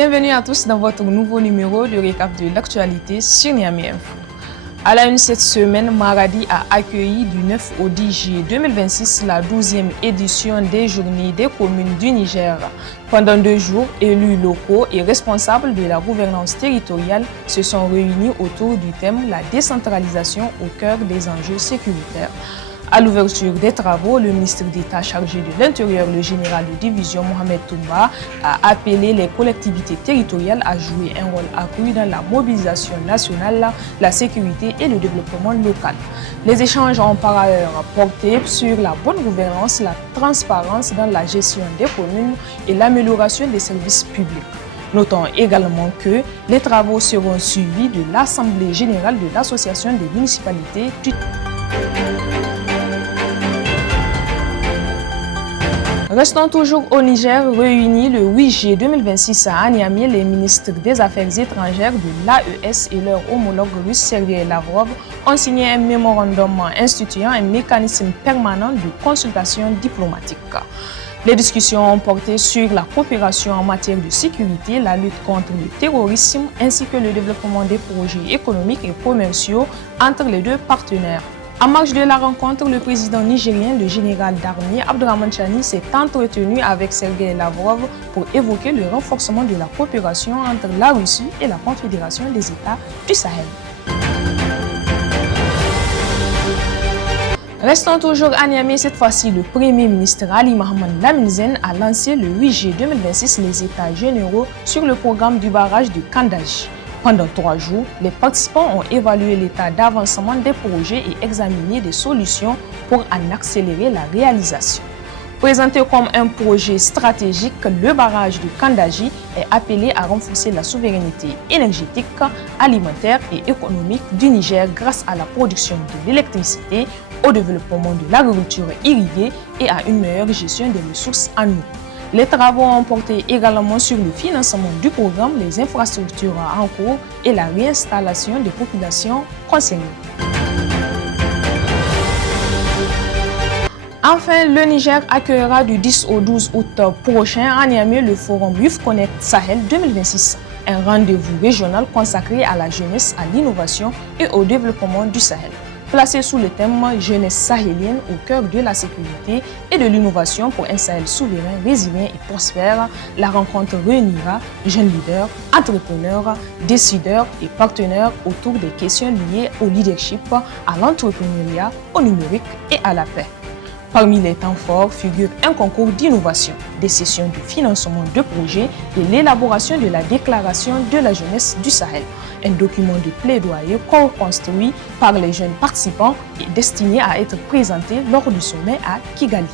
Bienvenue à tous dans votre nouveau numéro de récap de l'actualité sur Niamey Info. À la une cette semaine, Maradi a accueilli du 9 au 10 juillet 2026 la 12e édition des Journées des communes du Niger. Pendant 2 jours, élus locaux et responsables de la gouvernance territoriale se sont réunis autour du thème « La décentralisation au cœur des enjeux sécuritaires ». À l'ouverture des travaux, le ministre d'État chargé de l'Intérieur, le général de division Mohamed Toumba, a appelé les collectivités territoriales à jouer un rôle accru dans la mobilisation nationale, la sécurité et le développement local. Les échanges ont par ailleurs porté sur la bonne gouvernance, la transparence dans la gestion des communes et l'amélioration des services publics. Notons également que les travaux seront suivis de l'Assemblée générale de l'Association des municipalités du Restons toujours au Niger, réunis le 8 juillet 2026 à Niamey, les ministres des Affaires étrangères de l'AES et leur homologue russe Sergei Lavrov ont signé un mémorandum instituant un mécanisme permanent de consultation diplomatique. Les discussions ont porté sur la coopération en matière de sécurité, la lutte contre le terrorisme ainsi que le développement des projets économiques et commerciaux entre les deux partenaires. En marge de la rencontre, le président nigérien, le général d'armée Abdourahmane Chani, s'est entretenu avec Sergei Lavrov pour évoquer le renforcement de la coopération entre la Russie et la Confédération des États du Sahel. Restons toujours à Niamey, cette fois-ci le Premier ministre Ali Mohamed Lamine Zen a lancé le 8 juillet 2026 les états généraux sur le programme du barrage de Kandaji. Pendant 3 jours, les participants ont évalué l'état d'avancement des projets et examiné des solutions pour en accélérer la réalisation. Présenté comme un projet stratégique, le barrage de Kandaji est appelé à renforcer la souveraineté énergétique, alimentaire et économique du Niger grâce à la production de l'électricité, au développement de l'agriculture irriguée et à une meilleure gestion des ressources en eau. Les travaux ont porté également sur le financement du programme, les infrastructures en cours et la réinstallation des populations concernées. Enfin, le Niger accueillera du 10 au 12 août prochain à Niamey le forum Youth Connect Sahel 2026, un rendez-vous régional consacré à la jeunesse, à l'innovation et au développement du Sahel. Placé sous le thème « Jeunesse sahélienne au cœur de la sécurité et de l'innovation pour un Sahel souverain, résilient et prospère », la rencontre réunira jeunes leaders, entrepreneurs, décideurs et partenaires autour des questions liées au leadership, à l'entrepreneuriat, au numérique et à la paix. Parmi les temps forts figurent un concours d'innovation, des sessions de financement de projets et l'élaboration de la déclaration de la jeunesse du Sahel, un document de plaidoyer co-construit par les jeunes participants et destiné à être présenté lors du sommet à Kigali.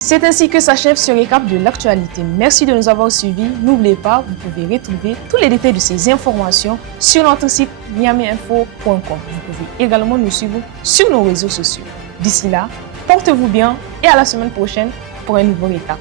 C'est ainsi que s'achève ce récap de l'actualité. Merci de nous avoir suivis. N'oubliez pas, vous pouvez retrouver tous les détails de ces informations sur notre site niameyinfo.com. Vous pouvez également nous suivre sur nos réseaux sociaux. D'ici là, portez-vous bien et à la semaine prochaine pour un nouveau récap.